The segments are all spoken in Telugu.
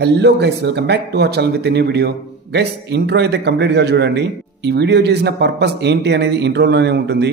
Hello guys, welcome back to our channel with a new video. Guys, intro అయితే కంప్లీట్ గా చూడండి. ఈ వీడియో చేసిన పర్పస్ ఏంటి అనేది ఇంట్రోలోనే ఉంటుంది.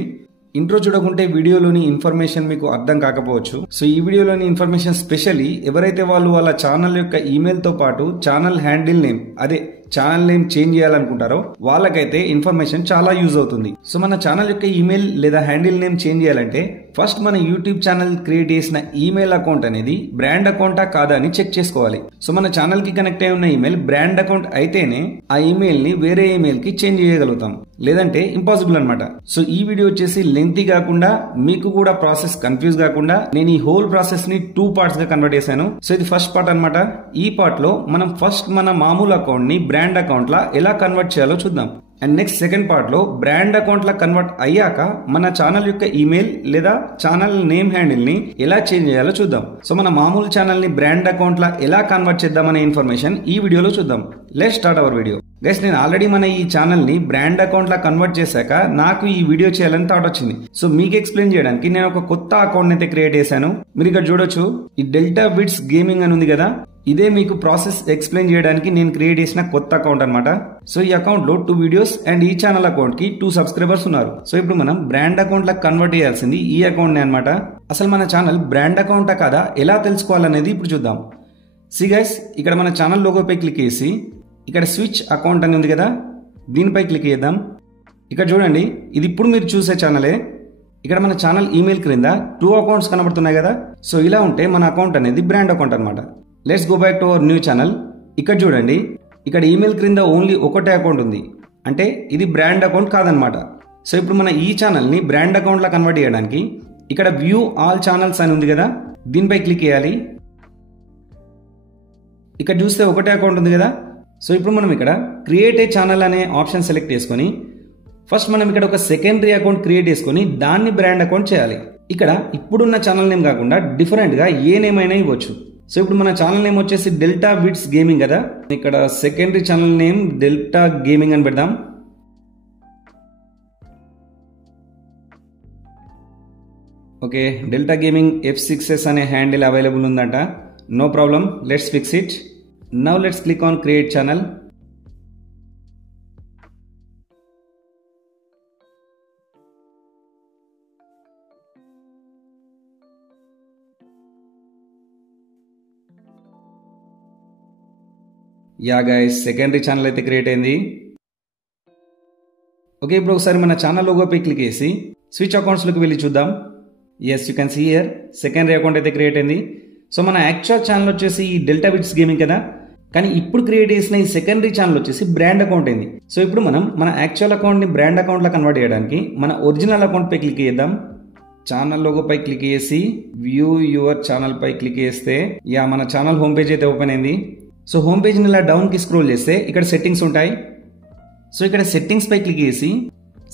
ఇంట్రో చూడకుంటే వీడియోలోని ఇన్ఫర్మేషన్ మీకు అర్థం కాకపోవచ్చు. సో ఈ వీడియోలోని ఇన్ఫర్మేషన్ స్పెషల్లీ ఎవరైతే వాళ్ళ ఛానల్ యొక్క ఈమెయిల్ తో పాటు ఛానల్ హ్యాండిల్ నేమ్, అదే ఛానల్ నేమ్ చేంజ్ చేయాలనుకుంటారో వాళ్ళకైతే ఇన్ఫర్మేషన్ చాలా యూజ్ అవుతుంది. సో మన ఛానల్ యొక్క ఈమెయిల్ లేదా హ్యాండిల్ నేమ్ చేంజ్ చేయాలంటే ఫస్ట్ మన యూట్యూబ్ ఛానల్ క్రియేట్ చేసిన ఈమెయిల్ అకౌంట్ అనేది బ్రాండ్ అకౌంటా కాదా అని చెక్ చేసుకోవాలి. సో మన ఛానల్ కి కనెక్ట్ అయి ఉన్న ఈమెయిల్ బ్రాండ్ అకౌంట్ అయితేనే ఆ ఈమెయిల్ ని వేరే ఈమెయిల్ కి చేంజ్ చేయగలుగుతాం, లేదంటే ఇంపాసిబుల్ అనమాట. సో ఈ వీడియో వచ్చేసి లెంతీ కాకుండా మీకు కూడా ప్రాసెస్ కన్ఫ్యూజ్ కాకుండా నేను ఈ హోల్ ప్రాసెస్ ని 2 పార్ట్స్ గా కన్వర్ట్ చేశాను. సో ఇది ఫస్ట్ పార్ట్ అనమాట. ఈ పార్ట్ లో మనం ఫస్ట్ మన మామూలు అకౌంట్ ని బ్రాండ్ అకౌంట్ లా ఎలా కన్వర్ట్ చేయాలో చూద్దాం. అండ్ నెక్స్ట్ సెకండ్ పార్ట్ లో బ్రాండ్ అకౌంట్ లా కన్వర్ట్ అయ్యాక మన ఛానల్ యొక్క ఈమెయిల్ లేదా ఛానల్ నేమ్ హ్యాండిల్ ని ఎలా చేంజ్ చేయాలో చూద్దాం. సో మన మామూలు ఛానల్ ని బ్రాండ్ అకౌంట్ లా ఎలా కన్వర్ట్ చేద్దామనే ఇన్ఫర్మేషన్ ఈ వీడియోలో చూద్దాం. Let's start our video. Guys, నేను ఆల్రెడీ మన ఈ ఛానల్ ని బ్రాండ్ అకౌంట్ లా కన్వర్ట్ చేశాక నాకు ఈ వీడియో చేయాలని థాట్ వచ్చింది. సో మీకు ఎక్స్ప్లెయిన్ చేయడానికి నేను ఒక కొత్త అకౌంట్ అయితే క్రియేట్ చేశాను. మీరు ఇక్కడ చూడొచ్చు, ఈ డెల్టా బిట్స్ గేమింగ్ అని ఉంది కదా, ఇదే మీకు ప్రాసెస్ ఎక్స్ప్లెయిన్ చేయడానికి నేను క్రియేట్ చేసిన కొత్త అకౌంట్ అనమాట. సో ఈ అకౌంట్ లో 2 వీడియోస్ అండ్ ఈ ఛానల్ అకౌంట్ కి 2 సబ్స్క్రైబర్స్ ఉన్నారు. సో ఇప్పుడు మనం బ్రాండ్ అకౌంట్ లా కన్వర్ట్ చేయాల్సింది ఈ అకౌంట్ ని అనమాట. అసలు మన ఛానల్ బ్రాండ్ అకౌంటా కాదా ఎలా తెలుసుకోవాలనేది ఇప్పుడు చూద్దాం. సి గైస్, ఇక్కడ మన ఛానల్ లోగోపై క్లిక్ చేసి ఇక్కడ స్విచ్ అకౌంట్ అని ఉంది కదా, దీనిపై క్లిక్ చేద్దాం. ఇక్కడ చూడండి, ఇది ఇప్పుడు మీరు చూసే ఛానలే. ఇక్కడ మన ఛానల్ ఈమెయిల్ క్రింద 2 అకౌంట్స్ కనబడుతున్నాయి కదా. సో ఇలా ఉంటే మన అకౌంట్ అనేది బ్రాండ్ అకౌంట్ అనమాట. Let's go back to our new channel. ఇక్కడ చూడండి, ఇక్కడ ఈమెయిల్ క్రింద ఓన్లీ ఒకటే అకౌంట్ ఉంది, అంటే ఇది బ్రాండ్ అకౌంట్ కాదనమాట. సో ఇప్పుడు మన ఈ ఛానల్ ని బ్రాండ్ అకౌంట్ లా కన్వర్ట్ చేయడానికి ఇక్కడ వ్యూ ఆల్ ఛానల్స్ అని ఉంది కదా, దీనిపై క్లిక్ చేయాలి. ఇక్కడ చూస్తే ఒకటే అకౌంట్ ఉంది కదా. సో ఇప్పుడు మనం ఇక్కడ క్రియేట్ ఏ ఛానల్ అనే ఆప్షన్ సెలెక్ట్ చేసుకొని ఫస్ట్ మనం ఇక్కడ ఒక సెకండరీ అకౌంట్ క్రియేట్ చేసుకొని దాన్ని బ్రాండ్ అకౌంట్ చేయాలి. ఇక్కడ ఇప్పుడున్న ఛానల్ నేమ్ కాకుండా డిఫరెంట్ గా ఏ నేమ్ అయినా ఇవ్వచ్చు. సో ఇప్పుడు మన ఛానల్ నేమ్ వచ్చేసి డెల్టా బిట్స్ గేమింగ్ కదా, ఇక్కడ secondary channel name Delta Gaming అని పెడదాం. ఓకే, డెల్టా గేమింగ్ F6S అనే హ్యాండిల్ అవైలబుల్ ఉందంట. No problem, let's fix it. Now let's click on create channel. Yeah guys, secondary channel అయితే క్రియేట్ అయింది. ఓకే, ఇప్పుడు ఒకసారి మన ఛానల్ లోగోపై క్లిక్ చేసి స్విచ్ అకౌంట్స్ లోకి వెళ్ళి చూద్దాం. Yes, you can see here secondary account అయితే క్రియేట్ అయింది. సో మన యాక్చువల్ ఛానల్ వచ్చేసి ఈ డెల్టా బిట్స్ గేమింగ్ కదా, కానీ ఇప్పుడు క్రియేట్ చేసిన ఈ సెకండరీ ఛానల్ వచ్చేసి బ్రాండ్ అకౌంట్ అయింది. సో ఇప్పుడు మనం మన యాక్చువల్ అకౌంట్ ని బ్రాండ్ అకౌంట్ లా కన్వర్ట్ చేయడానికి మన ఒరిజినల్ అకౌంట్ పై క్లిక్ చేద్దాం. ఛానల్ లోగోపై క్లిక్ చేసి వ్యూ యువర్ ఛానల్ పై క్లిక్ చేస్తే యా మన ఛానల్ హోమ్ పేజ్ అయితే ఓపెన్ అయింది. సో హోమ్ పేజ్ ని ఇలా డౌన్ కి స్క్రోల్ చేస్తే ఇక్కడ సెట్టింగ్స్ ఉంటాయి. సో ఇక్కడ సెట్టింగ్స్ పై క్లిక్ చేసి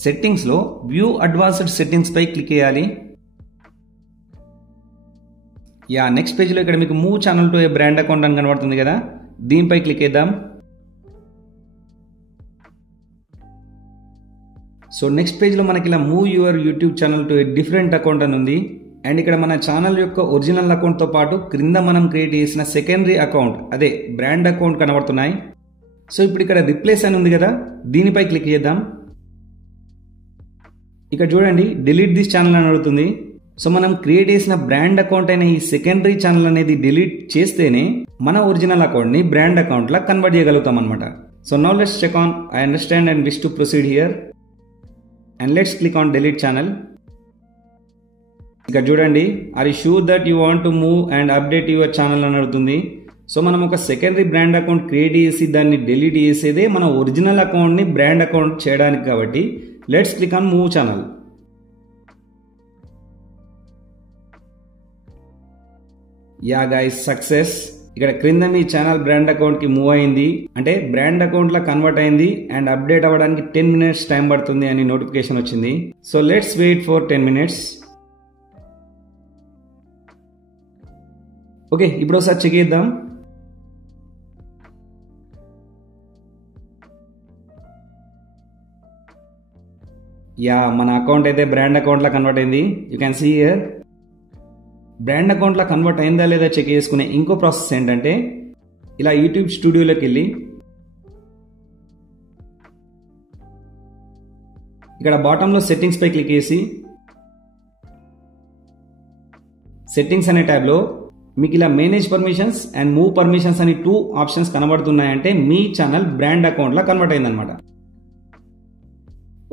సెట్టింగ్స్ లో వ్యూ అడ్వాన్స్డ్ సెట్టింగ్స్ పై క్లిక్ చేయాలి. యా నెక్స్ట్ పేజ్ లో ఇక్కడ మీకు move channel to A brand account అని కనబడుతుంది కదా, దీనిపై క్లిక్ చేద్దాం. సో నెక్స్ట్ పేజ్ లో మనకి ఇలా move your YouTube channel to a different account అని ఉంది. అండ్ ఇక్కడ మన ఛానల్ యొక్క ఒరిజినల్ అకౌంట్ తో పాటు క్రింద మనం క్రియేట్ చేసిన సెకండరీ అకౌంట్, అదే బ్రాండ్ అకౌంట్ కనబడుతున్నాయి. సో ఇప్పుడు ఇక్కడ రిప్లేస్ అని ఉంది కదా, దీనిపై క్లిక్ చేద్దాం. ఇక్కడ చూడండి, డిలీట్ దిస్ ఛానల్ అని అడుగుతుంది. సో మనం క్రియేట్ చేసిన బ్రాండ్ అకౌంట్ అయిన ఈ సెకండరీ ఛానల్ అనేది డిలీట్ చేస్తేనే మన ఒరిజినల్ అకౌంట్ ని బ్రాండ్ అకౌంట్ లా కన్వర్ట్ చేయగలుగుతాం అనమాట. So now let's check on I understand and wish to proceed here and let's click on delete channel. ఇక్కడ చూడండి, are you sure that you want to move and update your channel అని అడుగుతుంది. సో మనం ఒక సెకండరీ బ్రాండ్ అకౌంట్ క్రియేట్ చేసి దాన్ని డిలీట్ చేసేదే మన ఒరిజినల్ అకౌంట్ ని బ్రాండ్ అకౌంట్ చేయడానికి. కాబట్టి let's click on move channel. Yeah guys, success. ఇక్కడ క్రింద మీ ఛానల్ బ్రాండ్ అకౌంట్ కి మూవ్ అయింది, అంటే బ్రాండ్ అకౌంట్ లా కన్వర్ట్ అయింది అండ్ అప్డేట్ అవ్వడానికి 10 minutes టైం పడుతుంది అని నోటిఫికేషన్ వచ్చింది. So let's wait for 10 minutes. Okay, ఇప్పుడు ఒకసారి చెక్ చేద్దాం. యా మన అకౌంట్ అయితే బ్రాండ్ అకౌంట్ లా కన్వర్ట్ అయింది. You can see here. Brand account లా కన్వర్ట్ అయిందా లేదా చెక్ చేసుకునే ఇంకో ప్రాసెస్ ఏంటంటే ఇలా యూట్యూబ్ స్టూడియోలోకి వెళ్ళి ఇక్కడ బాటంలో సెట్టింగ్స్ పై క్లిక్ చేసి సెట్టింగ్స్ అనే ట్యాబ్లో మీకు ఇలా manage permissions and move permissions అని 2 ఆప్షన్స్ కనబడుతున్నాయంటే మీ ఛానల్ బ్రాండ్ అకౌంట్లా కన్వర్ట్ అయిందనమాట.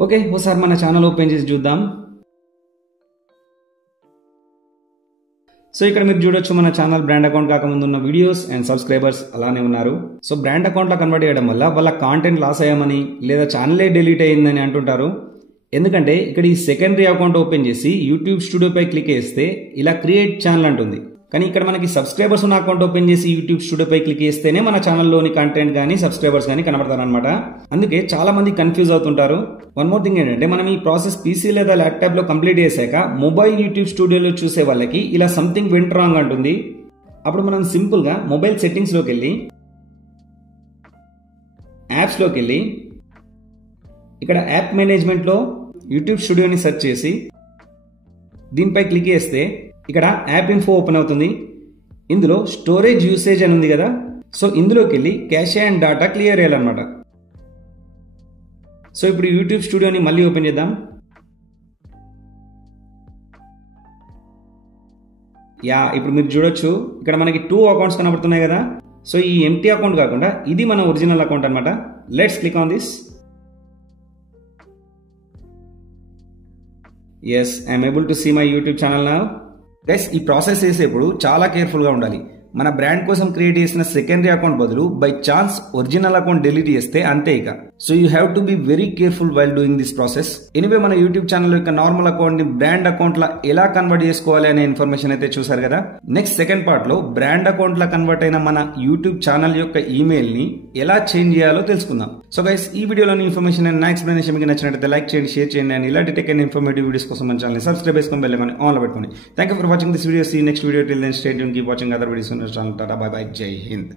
ఓకే, ఒకసారి మన ఛానల్ ఓపెన్ చేసి చూద్దాం. సో ఇక్కడ మీరు చూడొచ్చు మన ఛానల్ బ్రాండ్ అకౌంట్ కాకముందు ఉన్న వీడియోస్ అండ్ సబ్స్క్రైబర్స్ అలానే ఉన్నారు. సో బ్రాండ్ అకౌంట్లో కన్వర్ట్ చేయడం వల్ల వాళ్ళ కాంటెంట్ లాస్ అయ్యామని లేదా ఛానలే డిలీట్ అయ్యిందని అంటుంటారు. ఎందుకంటే ఇక్కడ ఈ సెకండరీ అకౌంట్ ఓపెన్ చేసి యూట్యూబ్ స్టూడియోపై క్లిక్ చేస్తే ఇలా క్రియేట్ ఛానల్ అంటుంది. కానీ ఇక్కడ మనకి సబ్స్క్రైబర్స్ ఉన్న అకౌంట్ ఓపెన్ చేసి యూట్యూబ్ స్టూడియోపై క్లిక్ చేస్తేనే మన ఛానల్లోని కంటెంట్ కానీ సబ్స్క్రైబర్స్ కానీ కనబడతారనమాట. అందుకే చాలా మంది కన్ఫ్యూజ్ అవుతుంటారు. వన్ మోర్ థింగ్ ఏంటంటే మనం ఈ ప్రాసెస్ పీసీ లేదా ల్యాప్టాప్లో కంప్లీట్ చేశాక మొబైల్ యూట్యూబ్ స్టూడియోలో చూసే వాళ్ళకి ఇలా సంథింగ్ వెంట్ రాంగ్ అంటుంది. అప్పుడు మనం సింపుల్గా మొబైల్ సెట్టింగ్స్లోకి వెళ్ళి యాప్స్లోకి వెళ్ళి ఇక్కడ యాప్ మేనేజ్మెంట్లో యూట్యూబ్ స్టూడియోని సెర్చ్ చేసి దీనిపై క్లిక్ చేస్తే ఇక్కడ యాప్ ఇన్ఫో ఓపెన్ అవుతుంది. ఇందులో స్టోరేజ్ యూసేజ్ అని ఉంది కదా, సో ఇందులోకి వెళ్ళి క్యాషే అండ్ డాటా క్లియర్ చేయాలన్నమాట. సో ఇప్పుడు యూట్యూబ్ స్టూడియోని మళ్ళీ ఓపెన్ చేద్దాం. ఇప్పుడు మీరు చూడొచ్చు ఇక్కడ మనకి 2 అకౌంట్స్ కనబడుతున్నాయి కదా. సో ఈ ఎంటీ అకౌంట్ కాకుండా ఇది మన ఒరిజినల్ అకౌంట్ అనమాట. Let's click on this. Yes, I am able to see my YouTube channel now. Guys, ఈ ప్రాసెస్ చేసేప్పుడు చాలా కేర్ఫుల్గా ఉండాలి. మన బ్రాండ్ కోసం క్రియేట్ చేసిన సెకండరీ అకౌంట్ బదులు by chance original account delete చేస్తే అంతే ఇక. So you have to be very careful while doing this process. Anyway మన యూట్యూబ్ ఛానల్ యొక్క నార్మల్ అకౌంట్ ని బ్రాండ్ అకౌంట్ లా ఎలా కన్వర్ట్ చేసుకోవాలి అనే ఇన్ఫర్మేషన్ అయితే చూసారు కదా. నెక్స్ట్ సెకండ్ పార్ట్ లో బ్రాండ్ అకౌంట్ లా కన్వర్ట్ అయిన మన యూట్యూబ్ ఛానల్ యొక్క ఈమెయిల్ ని ఎలా చేంజ్ చేయాలో తెలుసుకుందాం. సో గైస్, ఈ వీడియోలోని ఇన్ఫర్మేషన్ అండ్ నా ఎక్స్ప్లెనేషన్ మీకు నచ్చినట్లయితే లైక్ చేయండి, షేర్ చేయండి అండ్ ఇలాంటి టెక్ అండ్ ఇన్ఫర్మేటివ్ వీడియోస్ కోసం మన ఛానల్ సబ్స్క్రైబ్ చేసుకొని బెల్ ఐకాన్ ఆన్ లో పెట్టుకోండి. Thank you for watching this video. See next video. Till then stay tuned, keep watching other videos on channel. Tata, bye bye, జై హింద్.